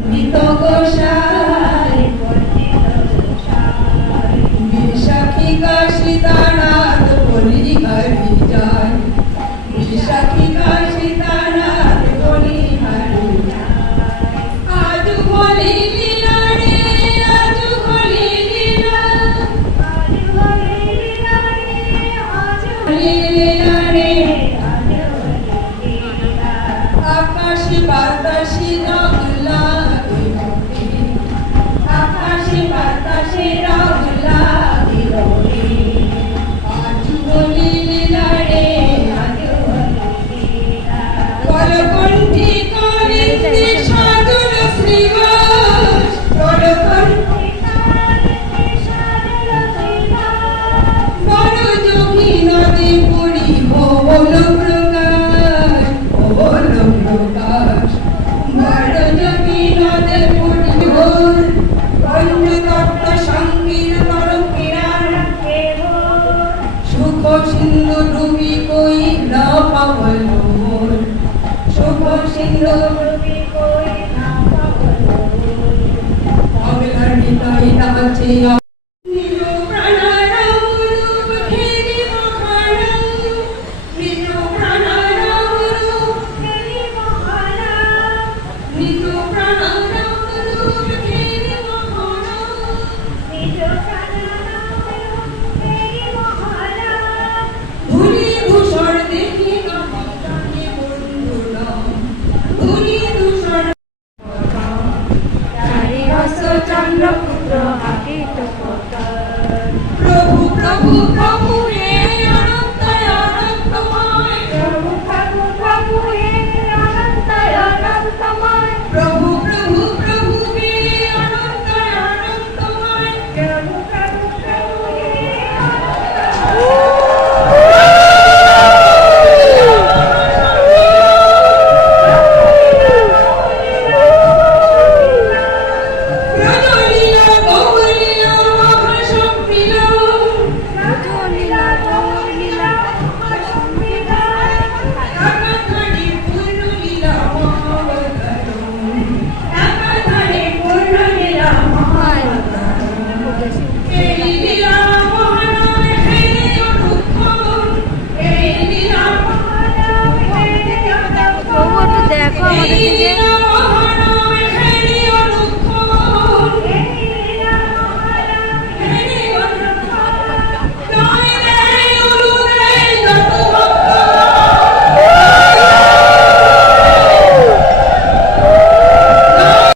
পণ্ডিত গোসাই বিশাখী কাশী তারাত বলি হরি যায় বিশাখী কাশী তারাত বলি হরি আজ বলি লীলা রে আজ বলি লীলা আজ বলি লীলা রে আজ বলি লীলা রে আকাশে বাতাসে রং লাগে আকাশে বাতাসে রং লাগে আজ বলি লীলা রে আজ বলি লীলা কলকণ্ঠী করিতে সাধুর শ্রীবাস কলকণ্ঠী করিতে সাধুর শ্রীবাস বড় যোগী নদী পুরী ভবন প্রকাশ ভবন প্রকাশ বড় যোগী নদী পুরী ভোর পঞ্চতত্ত্ব সংকীর্তন কিরান সুখ সিন্ধু ডুবি কই না পাবল সুখ সিন্ধু